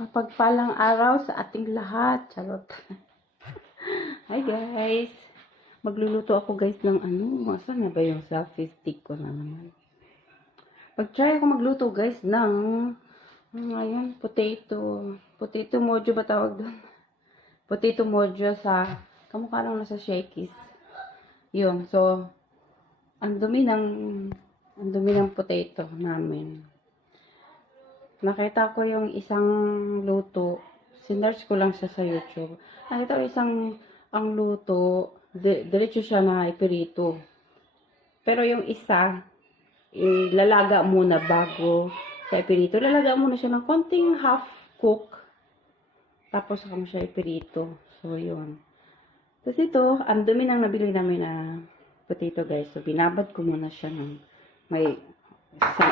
Mapagpalang araw sa ating lahat. Charot. Hi guys. Magluluto ako guys ng ano. Saan na ba yung selfie stick ko na naman? Pag-try ako magluto guys ng ngayon, potato. Potato mojo ba tawag doon? Potato mojo sa kamukha lang nasa Shakey's. Yun. So, ang dumi ng potato namin. Nakita ko yung isang luto. Sinearch ko lang siya sa YouTube. Nakita ko ang luto. Diretso siya na ipirito. Pero yung isa, lalaga muna bago sa ipirito. Lalaga muna siya ng konting half cook. Tapos ako siya ipirito. So, yun. Tapos ito, ang dumi nang nabili namin na potato guys. So, binabad ko muna siya ng may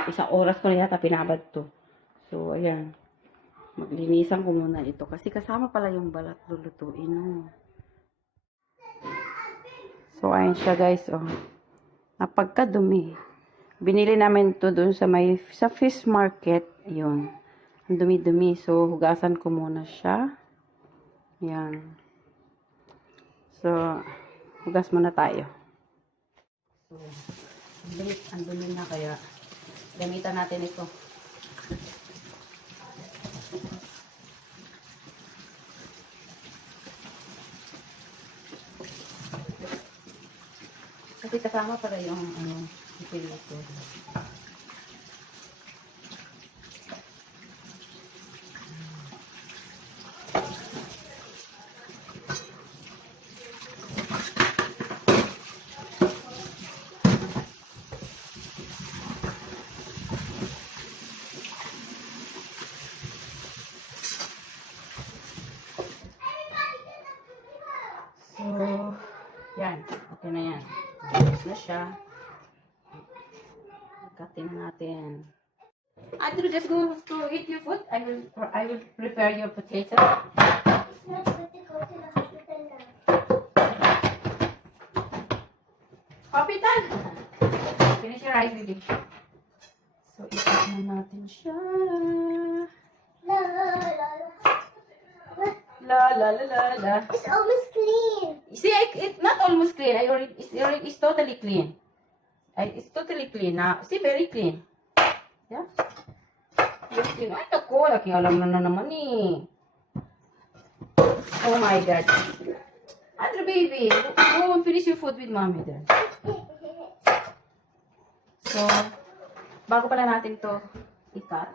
isang oras ko na yata binabad to. So, ayan. Maglinisan ko muna ito. Kasi kasama pala yung balat lulutuin. No? So, ayan siya guys. Oh. Napagkadumi. Binili namin to dun sa fish market. Yun. Ang dumi-dumi. So, hugasan ko muna siya. Ayan. So, hugas muna tayo. So, ang dumi na kaya gamitan natin ito. Kasi kasama para yung ipilito. So, yan. Okay na yan. Tapos na siya. Katin natin. Andrew, just go to eat your food. I will prepare your potato. Not good to go to the hospital now. Hospital! Finish your rice, baby. So, ikat na natin siya. La la la. La la la la la. It's almost clean. See, it's not almost clean. It's totally clean. It's totally clean. Now, see, very clean. Yeah? Very clean. Ay, naku, laki alam na naman eh. Oh my God. Andrew, baby, go and finish your food with mommy then. So, bago pala natin to ikat,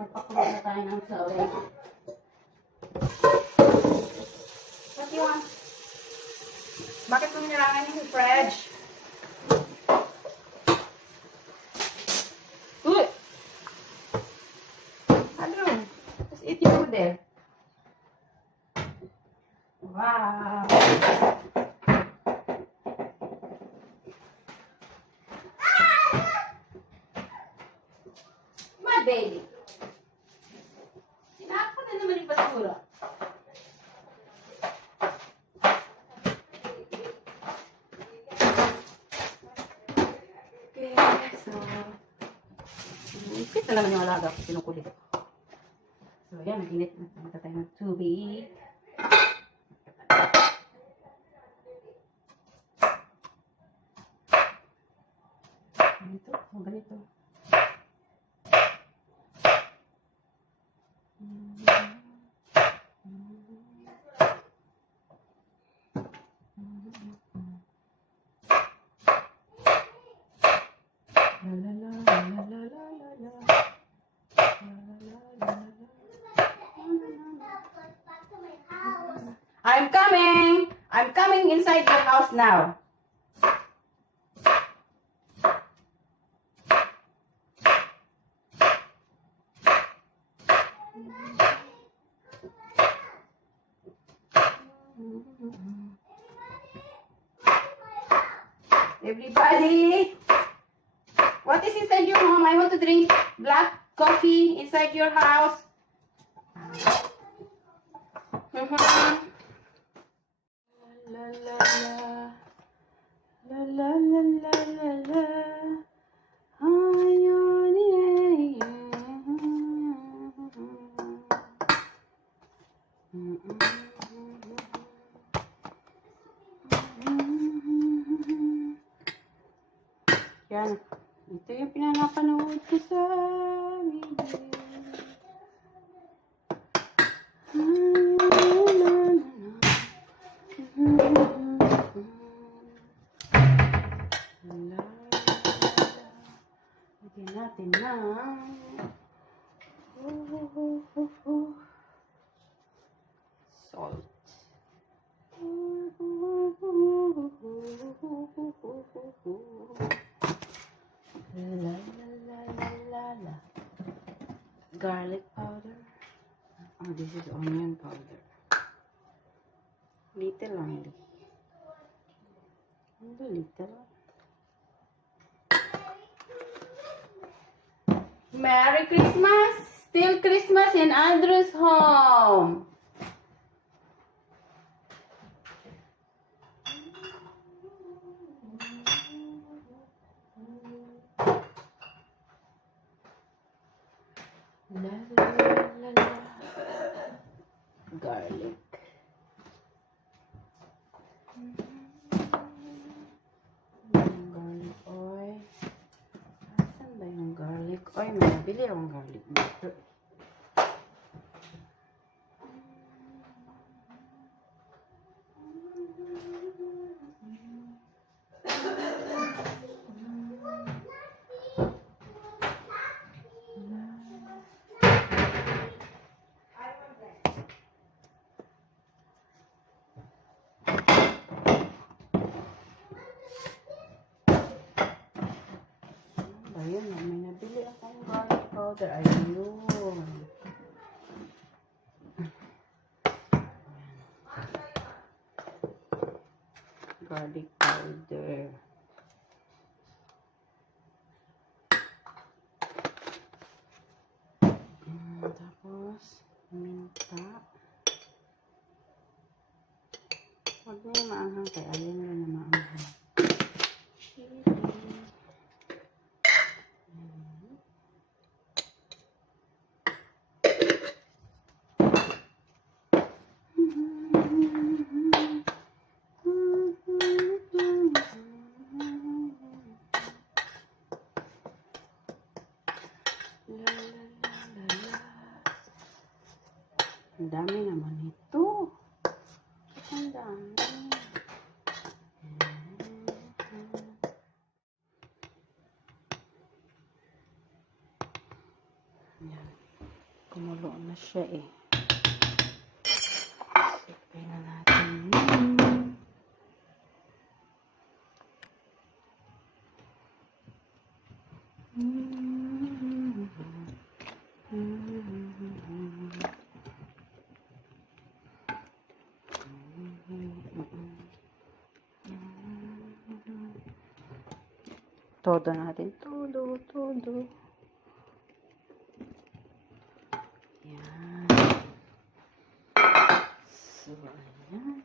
magpakulo na tayo ng sawig. What do you want? Bakit mo nilarangan yung fridge? Uy! Andrew, just eat your food there. Wow! My baby. Sinakot na naman yung basura. Okay, so ikit na naman yung alaga ko, sinukulit ko. So, yan, nag-init na tayo ng tubig. Ganito, so ganito. I'm coming! I'm coming inside your house now. Everybody, what is inside your home? I want to drink black coffee inside your house. La la la la la la la la la. Ayun, yeah, yeah. Yan. Ito yung pinapanood ko sa video. Lagyan natin na salt. La la la la la la. Garlic powder. Oh, this is onion powder. Little only. Little. Merry Christmas! Still Christmas in Andrew's home. La la la la. Garlic. Garlic oil. Asan ba yung garlic oil? May nabili akong garlic butter. Ayun, may nabili akong garlic powder. Ayun. Garlic powder. Tapos, minta. Huwag niyo maanghang kaya alin na maanghang. Chili. Ang dami naman ito. Ang dami. Yan. Kumulo na siya eh. Sipin na natin. Todo natin. Todo. Yan. So, ayan.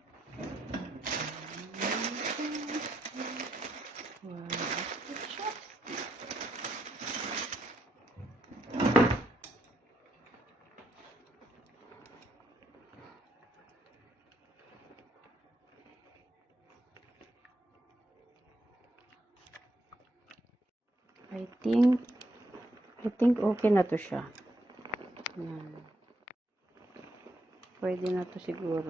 I think okay na to siya. Yan. Pwede na to siguro.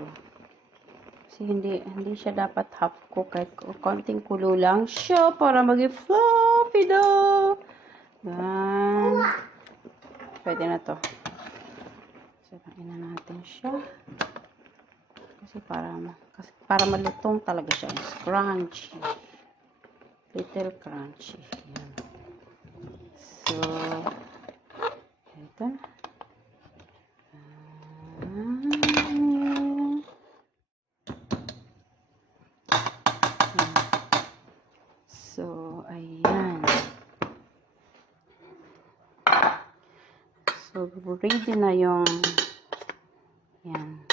Kasi hindi siya dapat half cook. Kahit konting kulo lang siya para maging fluffy daw. Yan. Pwede na to. Sarain na natin siya. Kasi para malutong talaga siya. It's crunchy. Little crunchy. Yan. So, ito. So, ayan. So, ready na yung yan.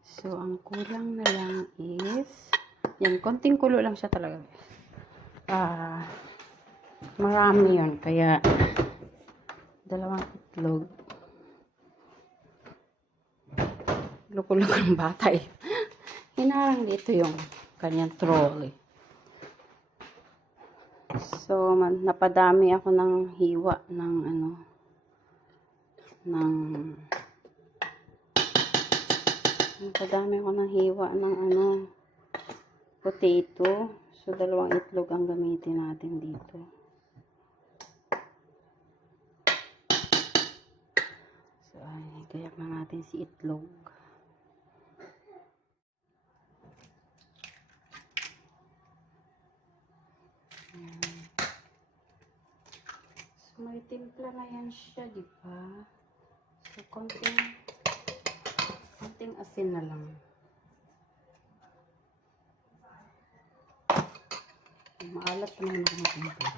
So, ang kulang na lang is yan, konting kulo lang siya talaga. Marami yun. Kaya, dalawang itlog. Lukulog ng bata eh. Hinarang dito yung kanyang trolley. So, napadami ako ng hiwa ng napadami ako ng hiwa ng potato. So, 2 itlog ang gamitin natin dito. So, ay, gayak na natin si itlog. So, may timpla na yan siya, di ba? So, konting asin na lang. Maalat pa naman ako ng timpla.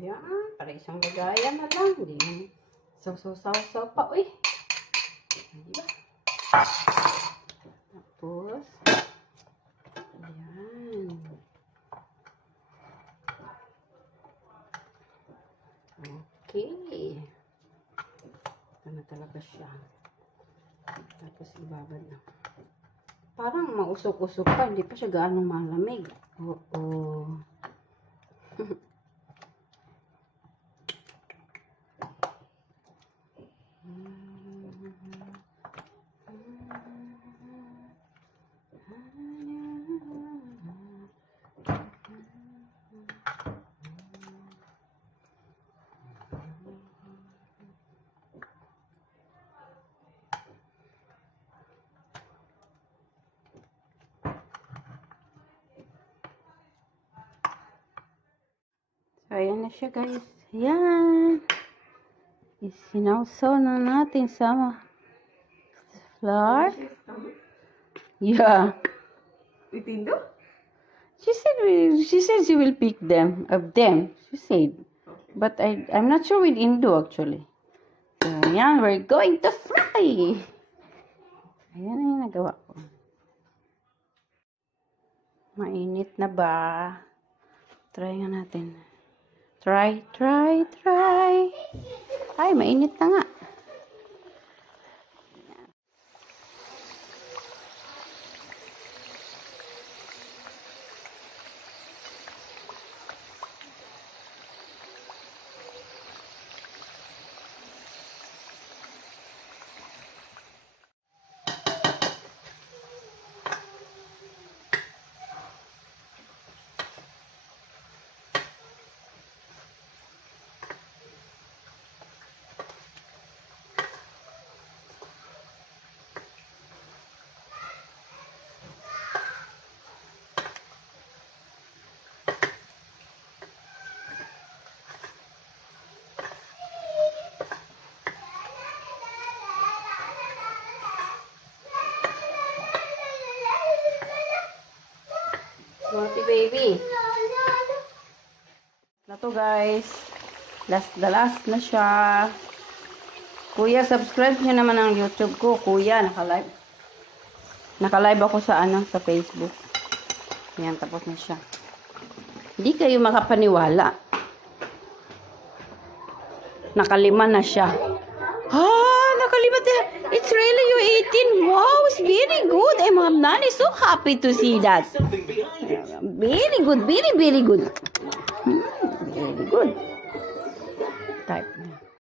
Yan, para isang lagayan na lang. Hindi yan. Saw pa, uy. Diba? Tapos, yan. Okay. Ito na talaga siya. Tapos, ibabad na. Parang mausok-usok pa. Hindi pa siya gaano malamig. Oo. So, ayan na siya, guys. Ayan. Isinawsaw na natin sa flour. Yeah. Itindo? She said she will pick them. She said. But I'm not sure with Indo, actually. So, ayan. We're going to fry. Ayan na yung nagawa ko. Mainit na ba? Try nga natin. Try. Ay, mainit na nga. Naughty baby. Na to, guys. The last na siya. Kuya, subscribe nyo naman ang YouTube ko. Kuya, naka-live. Naka-live ako sa sa Facebook. Ayan, tapos na siya. Hindi kayo makapaniwala. Nakalima na siya. Nakalima na. It's really you eating. Wow, it's very good. And Mom Nan is so happy to see that. Very good, very good.